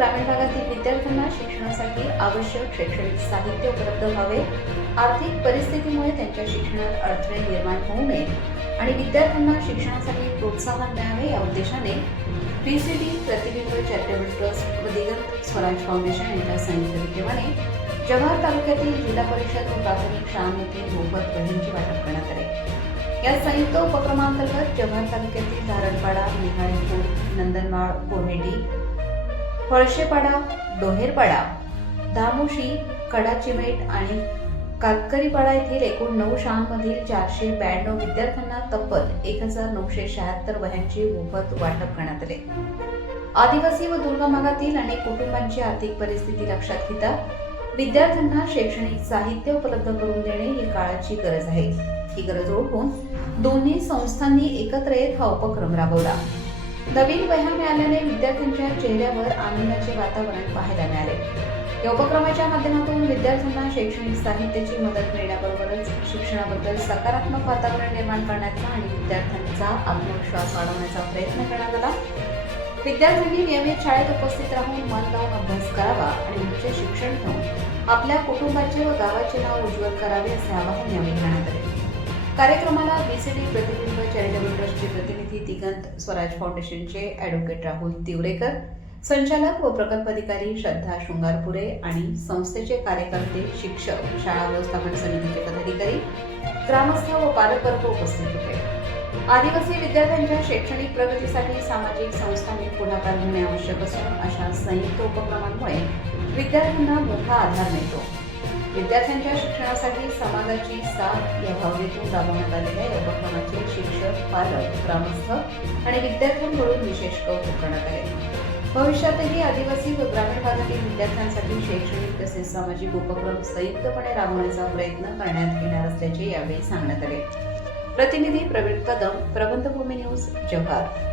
ग्रामीण भागातील विद्यार्थ्यांना शिक्षणासाठी आवश्यक शैक्षणिक साहित्य उपलब्ध व्हावे, आर्थिक परिस्थितीमुळे त्यांच्या शिक्षणात अडथळे निर्माण होऊ नये आणि विद्यार्थ्यांना शिक्षणासाठी प्रोत्साहन मिळावे या उद्देशाने बीसीडी प्रतिबिंब चॅरिटेबल ट्रस्ट व दिगंत स्वराज फाउंडेशन यांच्या संयुक्त विद्यमाने जव्हार तालुक्यातील जिल्हा परिषद व प्राथमिक शाळांमध्ये मोफत वह्यांचे वाटप करण्यात आले। या संयुक्त उपक्रमांतर्गत जव्हार तालुक्यातील धारणपाडा, निहाळीपूर, नंदनमाळ, कोहेडी, फळशेपाडा, डोहेरपाडा, धामोशी, कडाचिमेट आणि कातकरीपाडा येथील एकूण 9 शाळांमधील 492 विद्यार्थ्यांना तब्बल 1976 वह्यांचे मोफत वाटप करण्यात आले। आदिवासी व दुर्गम भागातील अनेक कुटुंबांची आर्थिक परिस्थिती लक्षात घेता विद्यार्थ्यांना शैक्षणिक साहित्य उपलब्ध करून देणे ही काळाची गरज आहे। ही गरज ओळखून दोन्ही संस्थांनी एकत्र येत हा उपक्रम राबवला। नवीन वह्या मिळाल्याने विद्यार्थ्यांच्या चेहऱ्यावर आनंदाचे वातावरण पाहायला मिळाले। या उपक्रमाच्या माध्यमातून विद्यार्थ्यांना शैक्षणिक साहित्याची मदत मिळण्याबरोबरच शिक्षणाबद्दल सकारात्मक वातावरण निर्माण करण्याचा आणि विद्यार्थ्यांचा आत्मविश्वास वाढवण्याचा प्रयत्न करण्यात आला। विद्यार्थ्यांनी नियमित शाळेत उपस्थित राहून मन लावून अभ्यास करावा आणि उच्च शिक्षण घेऊन आपल्या कुटुंबाचे व गावाचे नाव उज्ज्वल करावे असे आवाहन यावेळी करण्यात आले। कार्यक्रमाला बीसीडी प्रतिबिंब चॅरिटेबल ट्रस्टचे प्रतिनिधी दिगंत स्वराज फाउंडेशनचे ॲडव्होकेट राहुल तिवरेकर, संचालक व प्रकल्प अधिकारी श्रद्धा शृंगारपुरे आणि संस्थेचे कार्यकर्ते, शिक्षक, शाळा व्यवस्थापन समितीचे पदाधिकारी, ग्रामस्थ व पालकवर्ग उपस्थित होते। आदिवासी विद्यार्थ्यांच्या शैक्षणिक प्रगतीसाठी सामाजिक संस्थांनी पुढाकार घेणे आवश्यक असून अशा संयुक्त उपक्रमांमुळे विद्यार्थ्यांना मोठा आधार मिळतो। विद्यार्थ्यांच्या शिक्षणासाठी समाजाची साथ या भावनेतून राबवण्यात आलेल्या या उपक्रमाचे शिक्षक, पालक, ग्रामस्थ आणि विद्यार्थ्यांकडून विशेष कौतुक करण्यात आले। भविष्यातही आदिवासी व ग्रामीण भागातील विद्यार्थ्यांसाठी शैक्षणिक तसेच सामाजिक उपक्रम संयुक्तपणे राबवण्याचा प्रयत्न करण्यात येणार असल्याचे यावेळी सांगण्यात आले। प्रतिनिधी प्रवीण कदम, प्रबंधभूमी न्यूज, जव्हार।